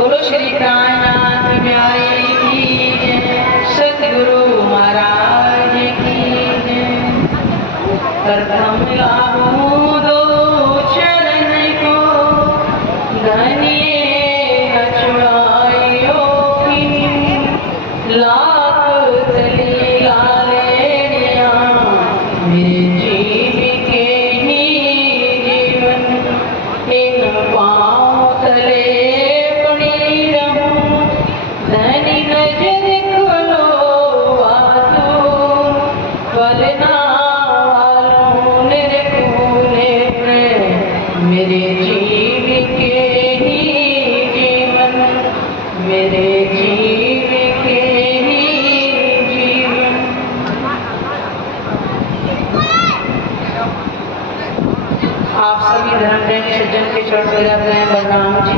बोलो श्री कायनाथ प्यारे की जय, सतगुरु महाराज की जय। प्रथम लाऊं दो चरण को धनिए अछुआयो की, लाख तली लालेनिया मेरे जीव के ही जीवन, इन पाँव तले पड़ी रहूं धनी नजर खोलो आसू, फलना वालों निरखूले प्रेम मेरे जीव के ही जीवन, मेरे जीव के ही जीवन। आप सभी धर्म प्रेमी सज्जन के चरण मेरा प्रेम प्रणाम जी,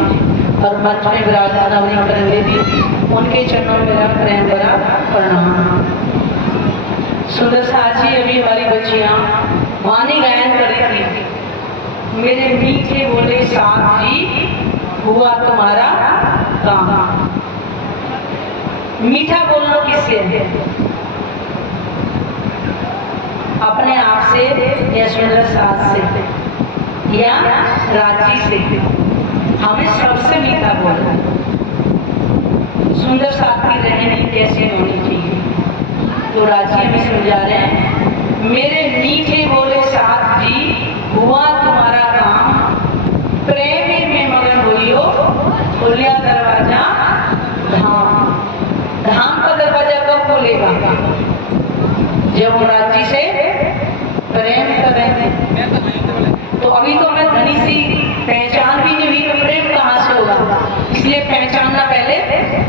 और मंच में विराजमान अपनी करण देवी उनके चरणों में मेरा प्रेम भरा प्रणाम। सुंदर साजी अभी हमारी बच्चियां वाणी गायन कर रही थी, मेरे मीठे बोले साथ जी हुआ तुम्हारा काम। मीठा बोलना किससे है? अपने आप से या सुंदर साथ से या राजी से? हमें सबसे मीठा बोलना। सुंदर साथ की रहनी कैसे होनी चाहिए, तो राजी हमें समझा रहे हैं। मेरे मीठे बोले साथ जी हुआ तुम्हारा काम, प्रेम में मगन होइयो खोलिया दरवाजा धाम। धाम का दरवाजा कब खोलेगा? जब हम राजी से प्रेम करेंगे। तो अभी तो हमें धनी सी पहचान भी नहीं हुई, तो प्रेम कहाँ से होगा? इसलिए पहचानना पहले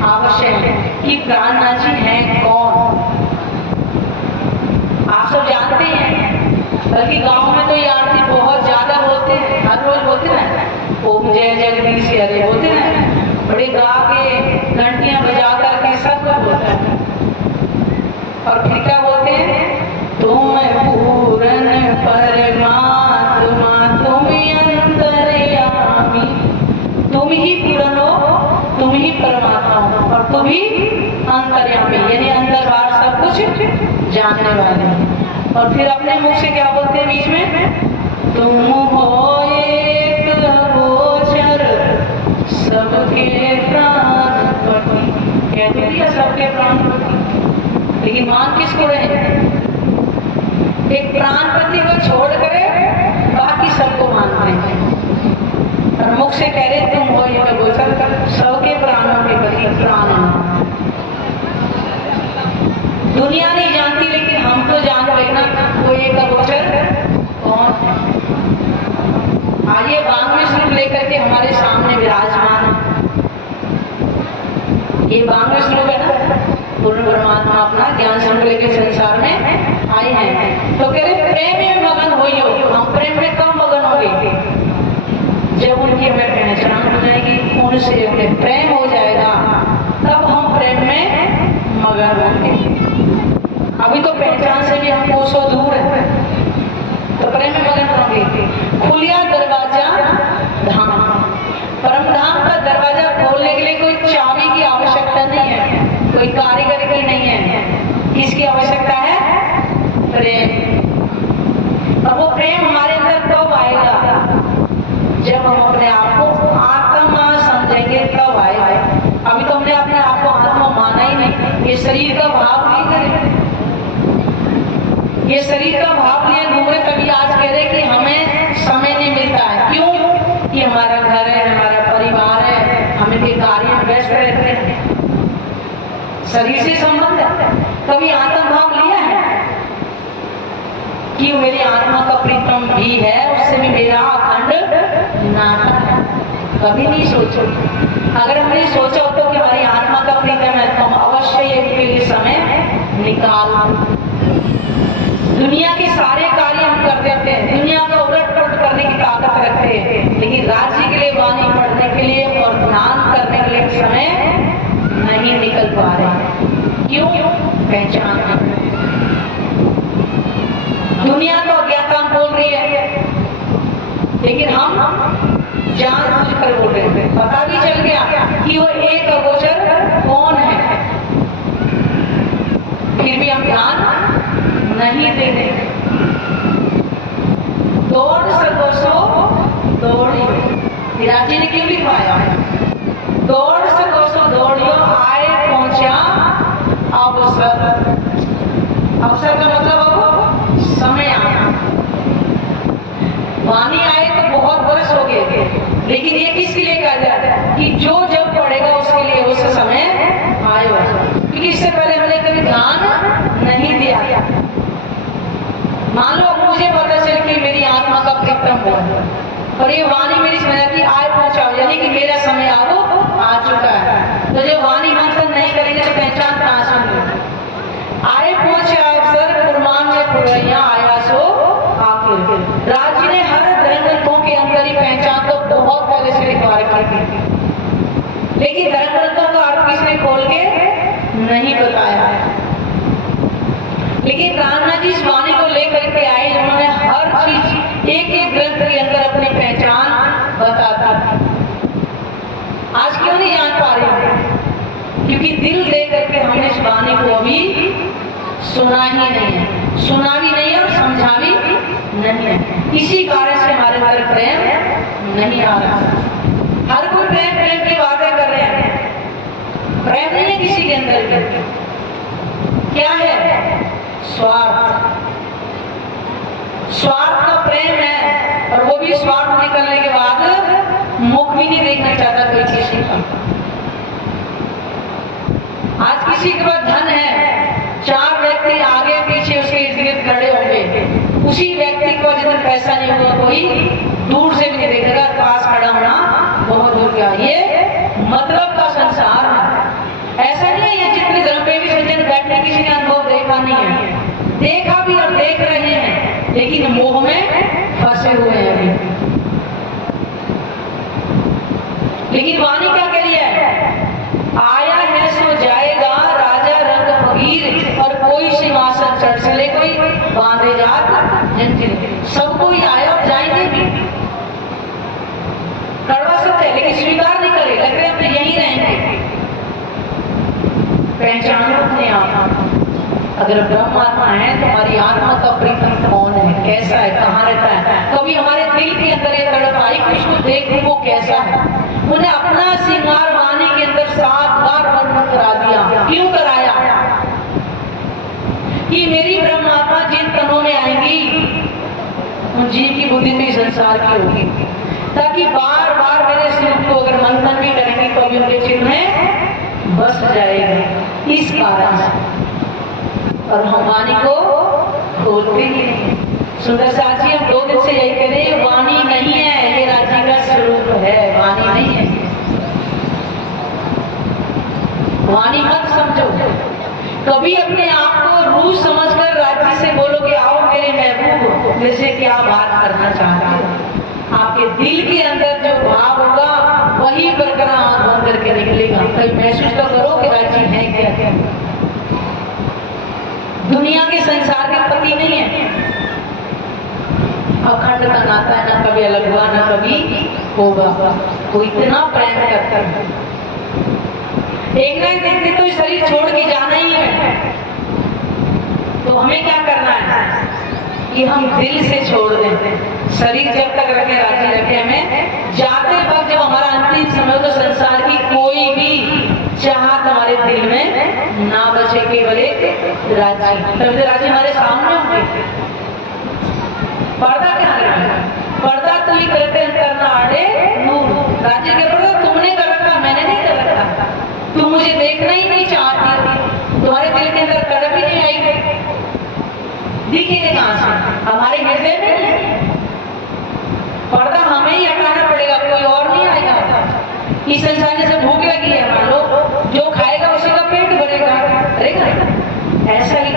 आवश्यक है कि प्राणनाथ जी हैं कौन। आप सब जानते हैं, बल्कि गांव में तो ये आरती बहुत ज्यादा बोलते हैं, हर रोज बोलते ना, ओम जय जगदीश हरे बोलते ना, बड़े गा के घंटियां बजा करके सब कुछ बोलता है। और फिर क्या बोलते हैं? तुम पूर्ण परमात्मा तुम अंतर्यामी, तुम ही पूर्ण हो, तुम ही परमात्मा हो, और तुम ही अंतर्यामी, यानी अंदर बाहर सब कुछ जानने वाले। और फिर अपने मुख से क्या बोलते हैं बीच में? तुम हो एक गोचर सबके प्राण पति। कहते दिया सबके प्राण पति, लेकिन मान किसको रहे? एक प्राणपति को छोड़ कर बाकी सबको मानते हैं, और मुख से कह रहे तुम हो ये गोचर सबके प्राणों के पति प्राणनाथ। दुनिया नहीं जानती, लेकिन हम तो जान रहे ना वो एक गोचर कौन है। आइए बांग्य स्वरूप लेकर के हमारे सामने विराजमान। ये बांग्य स्वरूप है ना, पूर्ण परमात्मा अपना ज्ञान संग लेकर संसार में आए हैं। तो कह रहे प्रेम में मगन होइयो। हम प्रेम में कब मगन होंगे? जब उनकी हमें पहचान हो जाएगी, उनसे हमें प्रेम हो जाएगा, तब हम प्रेम में मगन होंगे। अभी तो पहचान से भी हम कोसों दूर है, तो प्रेम में मगन होंगे। खुलिया दरवाजा धाम। परम धाम का दरवाजा खोलने के लिए कोई चाबी की आवश्यकता नहीं है, कोई कारीगर की नहीं है। किसकी आवश्यकता है? प्रेम। और वो प्रेम हमारे अंदर कब आएगा? जब हम अपने आप को आत्मा समझेंगे तब आएगा। अभी तो हमने अपने आप को आत्मा माना ही नहीं, ये शरीर का भाव नहीं करे, ये शरीर का भाव लिए घूम रहे, तभी आज कह रहे कि हमें समय नहीं मिलता है। क्यों? कि हमारा घर है, हमारा परिवार है, हम इनके कार्य में व्यस्त रहते हैं, शरीर से संबंध है। कभी आत्म भाव लिया है कि मेरी आत्मा का प्रीतम भी है, उससे भी मेरा अखंड नाता है? कभी नहीं सोचो। अगर हमने सोचा होता कि हमारी आत्मा का प्रीतम है, तो हम अवश्य इसके लिए समय निकाल। दुनिया के सारे कार्य हम कर देते हैं, दुनिया का उलट पलट करने की ताकत रखते हैं, लेकिन राज्य के लिए वाणी पढ़ने के लिए और ध्यान करने के लिए समय नहीं निकल पा रहे। क्यों? पहचान। दुनिया तो अज्ञाता बोल रही है, लेकिन हम जानबूझकर बोल रहे थे। पता भी चल गया कि वो एक अगोचर कौन है, फिर भी हम ध्यान नहीं दे रहे। दौड़ सको सो दौड़ियो, विराजी ने क्यों लिखवाया? दौड़ सको सो दौड़ियो, आए पहुंचा अवसर। अवसर का मतलब अब समय आना। वाणी आए तो बहुत बरस हो गए, लेकिन ये किसके लिए कहा जाता है कि जो जब पढ़ेगा उसके लिए उस समय आयो, क्योंकि इससे पहले हमने कभी ध्यान नहीं दिया। मान लो मुझे पता चल कि मेरी आत्मा का प्रीतम हुआ और ये वाणी मेरी समझ की आए पहुंचाओ, यानी कि मेरा समय आओ आ चुका है। तो जब वाणी मंथन नहीं करेंगे तो पहचान कहां से होगी? आए पहुंचे अवसर प्रमाण में पुरैया आया सो आखिर। राज जी ने हर धर्म ग्रंथों के अंदर ही पहचान तो बहुत पहले से लिखवा रखी थी, लेकिन धर्म ग्रंथों का अर्थ किसने खोल के नहीं बताया। लेकिन रामनाथ जी इस वाणी को लेकर के आए, उन्होंने हर चीज एक एक ग्रंथ के अंदर अपनी पहचान बताता। आज क्यों नहीं जान पा रहे? क्योंकि दिल दे करके हमने इस वाणी को अभी सुना ही नहीं है, सुना भी नहीं है और समझा भी नहीं है। इसी कारण से हमारे अंदर प्रेम नहीं आ रहा। हर कोई प्रेम प्रेम की बातें कर रहे हैं, प्रेम नहीं है किसी के अंदर। क्या है? स्वार्थ। स्वार्थ का प्रेम है, और वो भी स्वार्थ निकलने के बाद मुख भी नहीं देखना चाहता कोई किसी का। आज किसी के पास धन है, चार व्यक्ति आगे पीछे उसके इर्द गिर्द खड़े होंगे, उसी व्यक्ति को जितना पैसा नहीं होगा कोई दूर से भी नहीं देखेगा, पास खड़ा होना बहुत दूर का। ये मतलब का संसार है। ऐसा नहीं है जितने धर्म पे भी सज्जन बैठे किसी ने अनुभव देखा नहीं है, देखा भी और देख रहे हैं, लेकिन मोह में फंसे हुए हैं अभी। लेकिन वाणी क्या कह रही है? आया है सो जाएगा, राजा रंग फकीर, और कोई सिंहासन चढ़ चले, कोई बांधे जात जंजीर। सब कोई आया और जाएंगे भी। कड़वा सत्य है, लेकिन स्वीकार नहीं करे, लग रहे तो यही रहेंगे। पहचानो अपने आप। अगर ब्रह्म आत्मा है तो हमारी आत्मा का प्रीतम कौन है, कैसा है, कहाँ रहता है? कभी हमारे दिल के अंदर ये तड़प आई कि उसको देखूं वो कैसा है। उन्हें अपना श्रृंगार वाणी के अंदर 7 बार वर्णन करा दिया। क्यों कराया? कि मेरी ब्रह्म आत्मा जिन तनों में आएंगी उन जीव की बुद्धि तो संसार की होगी, ताकि बार बार मेरे स्वरूप को अगर मंथन भी करेंगे तो भी उनके चित्त में बस जाएगा। इस कारण से और हम वाणी को खोलते ही नहीं। सुंदर साथी, हम 2 दिन से यही कह रहे हैं, वाणी नहीं है, ये राज्य का स्वरूप है, वाणी नहीं है। वाणी मत समझो। कभी अपने आप को रूह समझकर राज्य से बोलोगे आओ मेरे महबूब, जैसे कि आप बात करना चाहते हो, आपके दिल के अंदर जो भाव होगा वही बरकरार आंख बंद करके निकलेगा। कभी महसूस तो करो कि राज्य है क्या। दुनिया के संसार के पति नहीं है, अखंड का नाता है, ना कभी अलग हुआ ना कभी होगा। वो इतना प्रेम करता है, एक ना एक दिन तो शरीर छोड़ के जाना ही है। तो हमें क्या करना है कि हम दिल से छोड़ दें। शरीर जब तक रखे, राजी रखे, हमें जाते वक्त जब हमारा अंतिम समय तो संसार की कोई भी चाहत हमारे दिल में ना बचे, केवल एक राजी। तभी तो राजी हमारे सामने होंगे। पर्दा क्या है? पर्दा तू ही करते अंतर ना आड़े नूर। राज्य के पर्दा तुमने कर रखा, मैंने नहीं कर रखा। तुम मुझे देखना ही नहीं चाहती, तुम्हारे दिल के अंदर तड़प ही नहीं आई, दिखेंगे कहां से? हमारे हृदय में नहीं। पर्दा हमें ही हटाना पड़ेगा, कोई और नहीं आएगा। इस संसार जैसे भूख लगी है, मान लो जो खाएगा उसी का पेट भरेगा। ऐसा ही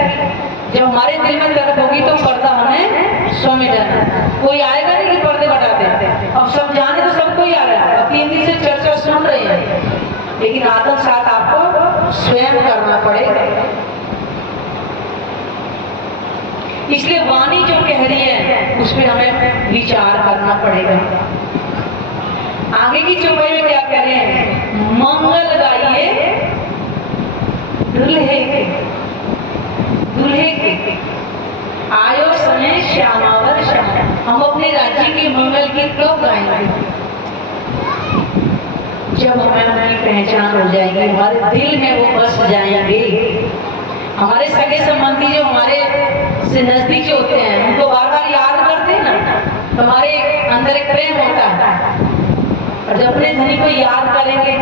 जब हमारे दिल में दर्द होगी तो पर्दा हमें समझ जाना। कोई आएगा नहीं कि पर्दे हटा दे। अब सब जाने तो सबको ही आ रहा है, 3 दिन से चर्चा सुन रहे हैं, लेकिन आदत साथ आपको स्वयं करना पड़ेगा। इसलिए वाणी जो कह रही है उस पर हमें विचार करना पड़ेगा। आगे की चौपाई में क्या कह रहे हैं? मंगल गाइए दुल्हे के, दुल्हे के आयो समय श्यामावर श्याम। हम अपने राज्य के मंगल गीत कब गाएंगे? जब हमें हमारी पहचान हो जाएगी, हमारे दिल में वो बस जाएंगे। हमारे सगे संबंधी जो हमारे से नजदीक जो होते हैं उनको बार बार याद करते हैं ना, तो हमारे अंदर एक प्रेम होता है। और जब अपने धनी को याद करेंगे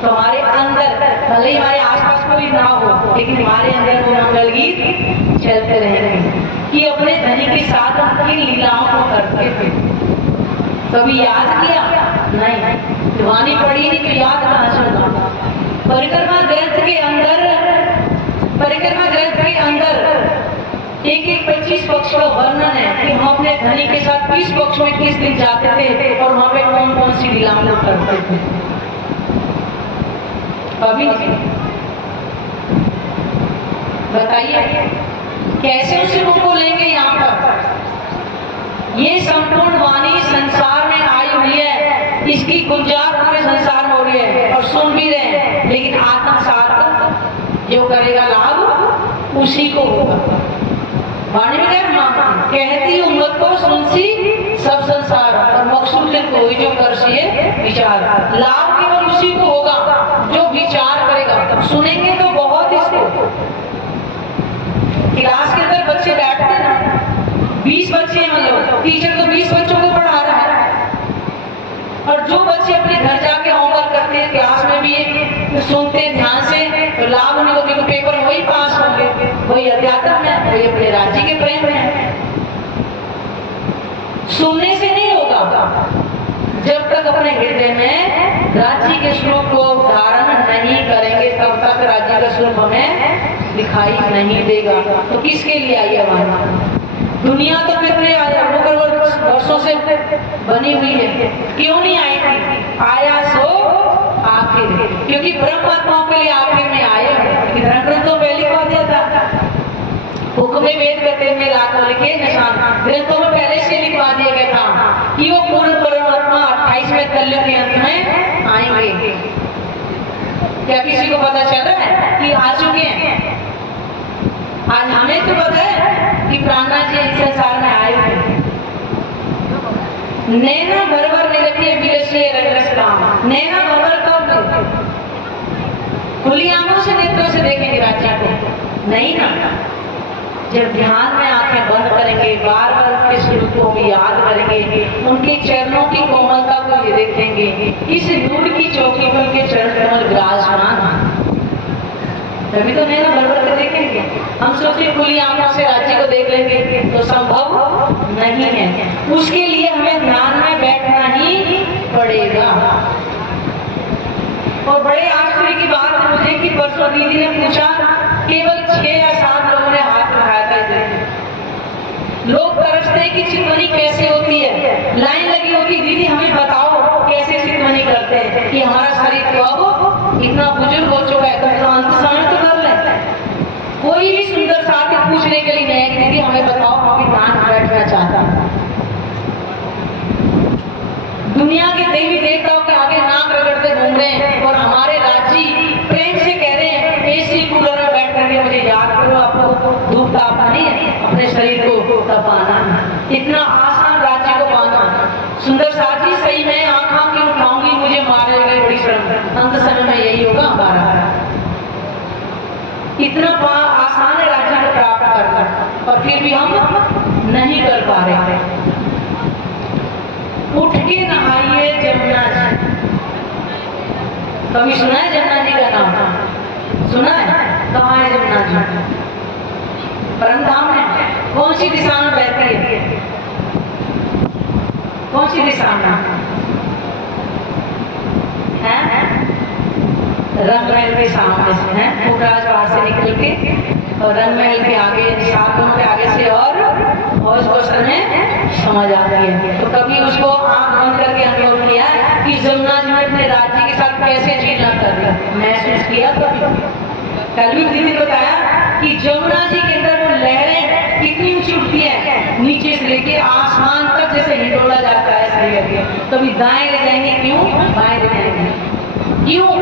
तो हमारे अंदर, भले ही हमारे आसपास कोई ना हो, लेकिन हमारे अंदर वो मंगल गीत चलते रहेंगे कि अपने धनी के साथ उनकी लीलाओं को करते थे। कभी याद किया? नहीं। दीवानी पढ़ी नहीं तो याद कहाँ से होगा? परिक्रमा ग्रंथ के अंदर, परिक्रमा ग्रंथ के अंदर एक 25 पक्ष का वर्णन है कि हम अपने धनी के साथ 20 पक्ष में किस दिन जाते थे और वहां पे कौन कौन सी लीलाओं करते थे। अभी बताइए कैसे उस रूप को लेंगे यहाँ पर? ये संपूर्ण वाणी संसार में आई हुई है, इसकी गुंजार पूरे संसार में हो रही है और सुन भी रहे हैं, लेकिन आत्मसात जो करेगा लाभ उसी को होगा। वाणी में कहती उम्मत को सुनसी सब संसार और मकसूद कोई जो करसी विचार, लाभ केवल उसी को होगा जो विचार करेगा। सुनेंगे तो बहुत इसको। क्लास के अंदर बच्चे बैठते हैं ना, 20 बच्चे, मतलब टीचर तो 20 बच्चों को पढ़ा रहा है, और जो बच्चे अपने घर जाके होमवर्क करते हैं, क्लास में भी सुनते हैं ध्यान से, तो लाभ उन्हें होगी कि पेपर वही पास होंगे, वही अध्यात्म में, वही अपने राज्य के प्रेम में। सुनने से नहीं होगा जब तक अपने हृदय में राज्य के स्वरूप को धारण नहीं करेंगे, तब तक राज्य का स्वरूप हमें दिखाई नहीं देगा। तो किसके लिए आई है वाणी? दुनिया तो कितने आया, वर्षों से बनी हुई है, क्यों नहीं आई थी? आया सो आखिर, क्योंकि ब्रह्मात्माओं के लिए आखिर में आए हैं। धर्म ग्रंथों में लिखवा दिया था, हुक्म वेद करते में लाखों लिखे निशान, ग्रंथों में पहले से लिखवा दिया गया था कि वो पूर्ण परमात्मा 28वें कलयुग के अंत में आएंगे। क्या किसी को पता चल रहा है कि आ चुके हैं? आज हमें तो पता है कि प्राणा जी इस संसार में आए थे। नैना भरभर निगतिए विलसिए रंगरस काम, नैना भरभर कब? खुली आंखों से नेत्रों से देखेंगे राज्य को नहीं ना, जब ध्यान में आंखें बंद करेंगे, बार बार उनके स्वरूप को भी याद करेंगे, उनके चरणों की कोमलता को भी देखेंगे, इस नूर की चौकी पर उनके चरण कमल विराजमान, तभी तो नैना भरभर के देखेंगे। हम सोचते खुली आंखों से राज्य को देख लेंगे तो संभव नहीं है। उसके लिए हमें ध्यान में बैठना ही पड़ेगा। और बड़े आश्चर्य की बात है मुझे कि परसों दीदी ने पूछा, केवल 6 या 7 लोगों ने हाथ उठाया था। लोग तरसते कि चितवनी कैसे होती है, लाइन लगी होती, दीदी हमें बताओ कैसे चितवनी करते हैं, कि हमारा शरीर तो अब इतना बुजुर्ग हो चुका है, तो अंत समय तो कर लेते हैं। कोई भी सुंदर साथी पूछने के लिए नहीं है कि दीदी हमें बताओ, हम ध्यान बैठना चाहता है। दुनिया के देवी देवताओं के आगे नाक रगड़ते घूम रहे हैं और हमारे राज्य प्रेम से कह रहे हैं एसी कूलर में बैठ करके मुझे याद करो, आपको धूप तापना नहीं है, अपने शरीर को तपाना। इतना आसान राज्य को पाना। सुंदर साथी सही में आंखों की उठाऊंगी, मुझे मारेंगे, बड़ी शर्म, अंत समय में यही होगा हमारा। इतना आसान है राज्य को प्राप्त करना, और फिर भी हम नहीं कर पा रहे। उठ के नहाइए जमुना जी। कभी सुना है जमुना जी का नाम? सुना है? कहाँ है जमुना जी? परमधाम है। कौन सी दिशा में बहती है? कौन सी दिशा में है? रंगमहल के सामने से है, पुखराज बाहर से निकल के और रंगमहल के आगे 7 कदम के आगे से, और उसको असल में समझ आती है। तो कभी उसको आंख बंद करके अनुभव किया कि जमुना जी ने अपने राज्य के साथ कैसे झीलना कर दिया, महसूस किया कभी? कल भी दीदी ने बताया कि जमुना जी के अंदर वो लहरें कितनी ऊंची उठती है, नीचे से लेके आसमान तक जैसे हिंडोला जाता है शरीर के। कभी दाएं ले जाएंगे, क्यों बाएं ले जाएंगे? क्यों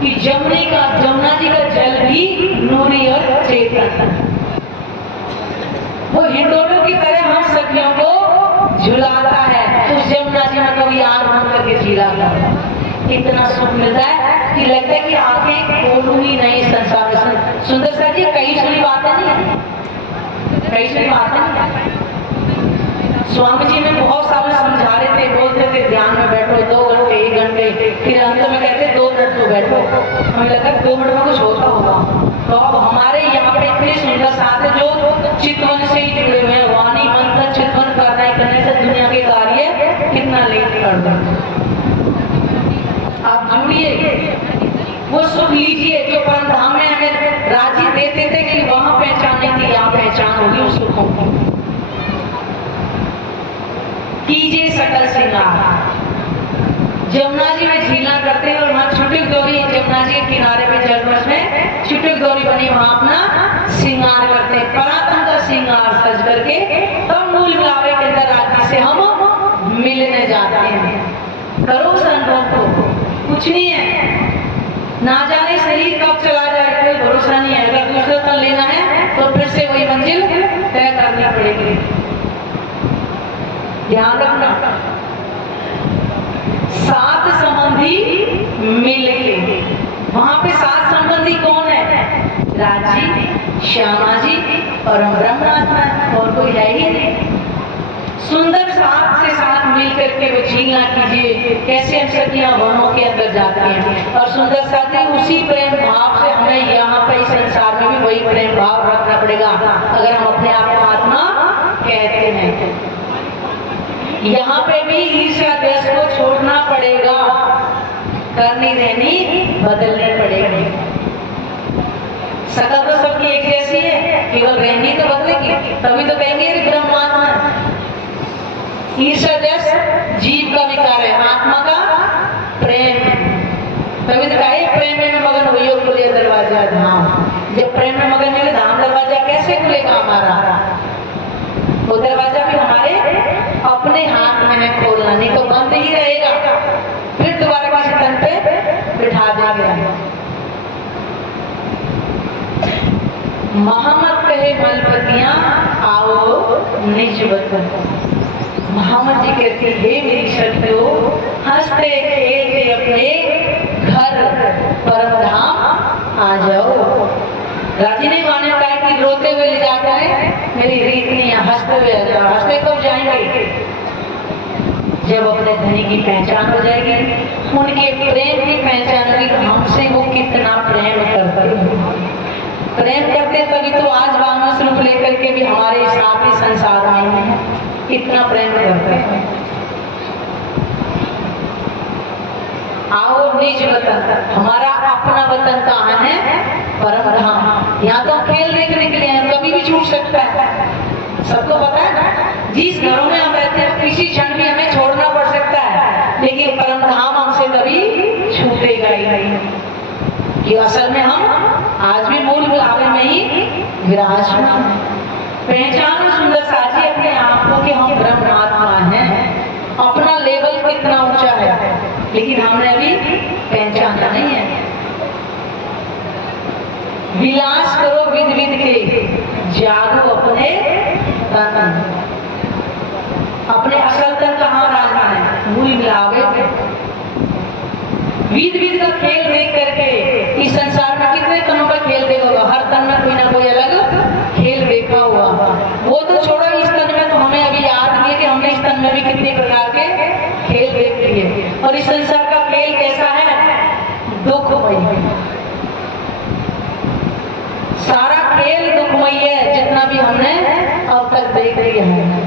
कि जमुना जी का जल भी नूरी और चेतन, वो हिंडोलों की तरह हम सखियों को झुलाता है। तो उस जमुना जी में कभी आग बंद करके झिलाता है, इतना सुख मिलता है कि लगता है कि आंखें खोलूं ही नहीं संसार में। सुंदर सा जी कई सुनी बातें नहीं, कई सुनी बातें नहीं। स्वामी जी में बहुत सारे समझा रहे थे, बोलते थे ध्यान में बैठो 2 घंटे 1 घंटे, फिर अंत में कहते 2 मिनट तो बैठो। हमें लगा 2 मिनट में कुछ होता होगा। तो अब हमारे यहाँ पे इतने सुंदर साथ जो चितवन से ही जुड़े हुए हैं, वाणी मंत्र चितवन करने से दुनिया के कार्य कितना लेट कर देते। आप जुड़िए, वो सुख लीजिए जो परम धाम में हमें राजी देते थे कि वहां पहचान नहीं थी, यहाँ पहचान होगी उस सुखों को। कीजिए सकल श्रृंगार, जमुना जी में झीला करते हैं और वहाँ छुटक डोरी, जमुना जी के किनारे पे जलमस में छुटक डोरी बनी, वहाँ अपना श्रृंगार करते हैं। परातम का श्रृंगार सज करके तब मूल मिलावे के अंदर रात्रि से हम मिलने जाते हैं। करो उस अनुभव को, कुछ नहीं है, ना जाने शरीर कब चला जाए कोई भरोसा नहीं है। अगर दूसरा तन लेना है तो फिर से वही मंजिल तय करनी पड़ेगी। ध्यान रखना, 7 संबंधी मिलके, वहां पे 7 संबंधी कौन है? राजी, श्यामा जी, परम ब्रह्मात्मा, और कोई है ही नहीं। सुंदर 7 से 7 मिल करके वो झीलना कीजिए, कैसे हम सखियां वनों के अंदर जाते हैं। और सुंदर साथी उसी प्रेम भाव से हमें यहाँ पे इस संसार में भी वही प्रेम भाव रखना पड़ेगा अगर हम अपने आप को आत्मा कहते हैं। यहाँ पे भी ईर्ष्या द्वेष को छोड़ना पड़ेगा, करनी रहनी बदलनी पड़ेगी। शकल तो सबकी एक जैसी है, केवल रहनी तो बदलेगी, तभी तो कहेंगे ब्रह्मात्मा। ईर्ष्या द्वेष जीव का विकार है, आत्मा का प्रेम। तभी तो कहे प्रेम में मगन हुई हो खुले दरवाजा धाम। जब प्रेम में मगन है धाम दरवाजा कैसे खुलेगा हमारा? वो दरवाजा भी हमारे अपने हाथ में है खोलना, नहीं तो बंद ही रहेगा, फिर दोबारा किसी तन पे बिठा देंगे। मोहम्मद कहे मलबतियां आओ निज वतन। मोहम्मद जी कहती हे मेरी सखियों, हंसते खेलते अपने घर परम धाम आ जाओ। राजी नहीं माने का कि रोते हुए ले जाते हैं, मेरी रीत नहीं है, हंसते हुए हंसते कब जाएंगे? जब अपने धनी की पहचान हो जाएगी, उनके प्रेम की पहचान होगी, हमसे वो कितना प्रेम करते हैं। प्रेम करते तभी तो आज वामन रूप लेकर के भी हमारे साथ ही संसार में है, कितना प्रेम करते हैं। आओ निज वतन, हमारा अपना वतन कहाँ है? परम धाम। यहाँ तो खेल देखने के लिए हैं, कभी भी छूट सकता है, सबको पता है ना। जिस घरों में हम रहते हैं किसी क्षण भी हमें छोड़ना पड़ सकता है, लेकिन परम धाम हमसे कभी छूटेगा ही नहीं। कि असल में हम आज भी मूल बुलावे में ही विराजमान हैं। पहचानो सुंदर साथी अपने आप को कि हम ब्रह्मात्मा हैं। अपना लेवल कितना ऊंचा है, लेकिन हमने अभी पहचाना नहीं है। विलास करो विद विद के, जागो अपने तन। अपने असल तन कहाँ राजना है? मूल मिलावे में। विद विद का खेल देख करके इस संसार में कितने तनों का खेल देखा होगा, हर तन में कोई ना कोई अलग खेल देखा हुआ। वो तो छोड़ो, इस तन में तो हमें अभी याद नहीं है कि हमने इस तन में भी कितने प्रकार के खेल देख लिए। और इस संसार का खेल कैसा है? दुखमय। सारा खेल दुखमय है जितना भी हमने अब तक देख लिया है।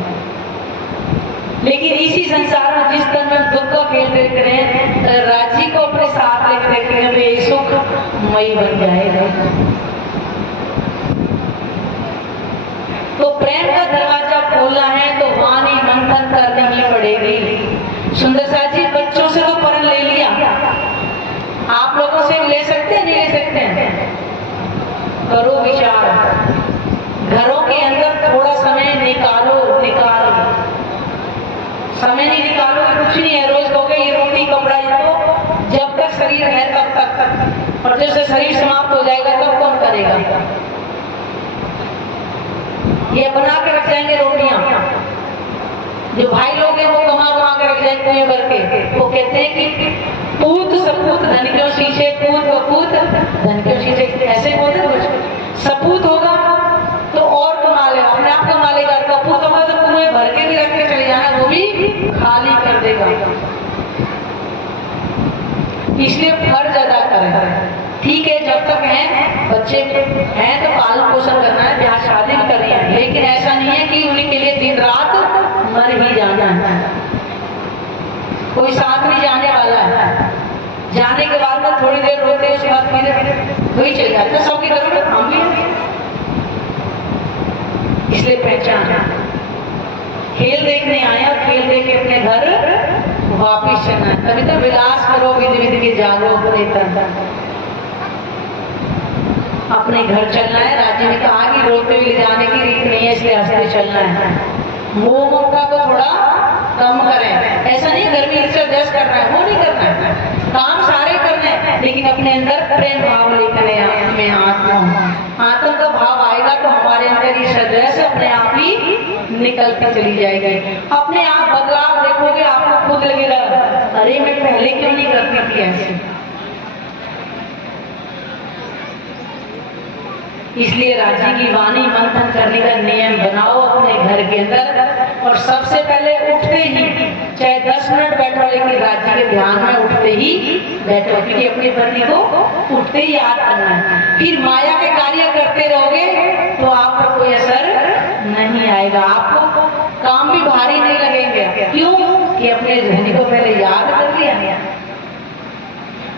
लेकिन इसी संसार में जिस तन में दुख का खेल देख रहे हैं, राजी को अपने साथ लेकर देख रहे हैं, तो ये सुखमय बन जाएगा। तो प्रेम का दरवाजा खोलना है तो वाणी मंथन करनी ही पड़ेगी। सुंदर साथी, बच्चों से तो परण ले लिया, आप लोगों से ले सकते हैं, नहीं ले सकते हैं? करो विचार, घरों के अंदर थोड़ा समय निकालो। समय नहीं निकालोगे कुछ नहीं है। रोज कहोगे ये रोटी कपड़ा, ये तो जब तक शरीर तक, और जब से शरीर समाप्त हो जाएगा तब कौन करेगा? ये बना के रख जाएंगे रोटियां, जो भाई लोग हैं वो कमा के रख जाएंगे कुएं भर के। वो कहते हैं कि पूत सपूत धन क्यों शीशे, पूत कपूत धन क्यों शीशे, ऐसे बोलते कुछ। सपूत होगा तो और कमा लेगा, अपने आप कमा लेगा। कपूत होगा तो कुएं भर के भी रख के चले जाना, वो भी खाली कर देगा। इसलिए फर्ज अदा करें। ठीक है, जब तक हैं बच्चे हैं तो पालन पोषण करना है, ब्याह शादी भी करनी है, लेकिन ऐसा नहीं है कि उन्हीं के लिए दिन रात मर ही जाना है। कोई साथ नहीं जाने वाला है, जाने के बाद में थोड़ी देर रोते उसके बाद फिर वही चल जाता है। सबकी जरूरत हम भी हैं, इसलिए पहचान। खेल देखने आया, खेल देख के अपने घर वापिस चलना है। तभी तो विलास करो विधि विधि के जागो प्रेतन, अपने घर चलना है। राज्य में कहा कि रोते हुए ले जाने की रीत नहीं है, इसलिए हंसते चलना है। मोह ममता को थोड़ा कम करें। ऐसा नहीं घर में इससे एडजस्ट करना है, वो नहीं करना है, काम सारे करने हैं, लेकिन अपने अंदर प्रेम भाव लेकर में आत्म का भाव आएगा तो हमारे अंदर ये सदैव अपने आप ही निकलती चली जाएगी। अपने आप बदलाव देखोगे, आपको खुद लगेगा अरे मैं पहले क्यों नहीं करती थी ऐसे। इसलिए राज्य की वाणी मंथन करने का नियम बनाओ अपने घर के अंदर, और सबसे पहले उठते ही चाहे 10 मिनट बैठो, लेकिन राज्य के ध्यान में उठते ही बैठो, क्योंकि अपने पति को उठते ही याद करना है। फिर माया के कार्य करते रहोगे तो आपको कोई असर नहीं आएगा, आपको काम भी भारी नहीं लगेंगे। क्यों कि अपने धनी को पहले याद कर लिया।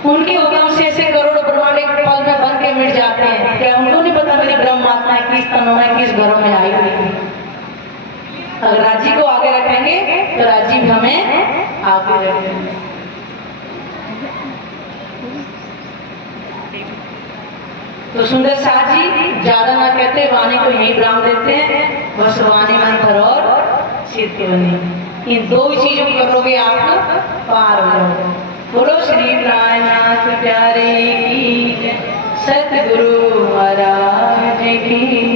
उनके हुक्म से ऐसे करोड़ों ब्रह्मांड एक पल में बन के मिट जाते हैं। क्या उनको नहीं पता मेरी ब्रह्मात्मा किस तनों में किस घरों में आई हुई है? अगर राज्य को आगे रखेंगे तो राज्य भी हमें आगे रखेंगे। तो सुंदर साथ जी ज्यादा ना कहते, वाणी को यही विराम देते हैं। बस वाणी मंत्र और चित्तवनी, इन दो चीजों को करोगे आप पार हो जाओगे। बोलो श्री नाथ प्यारे की, सतगुरु महाराज की।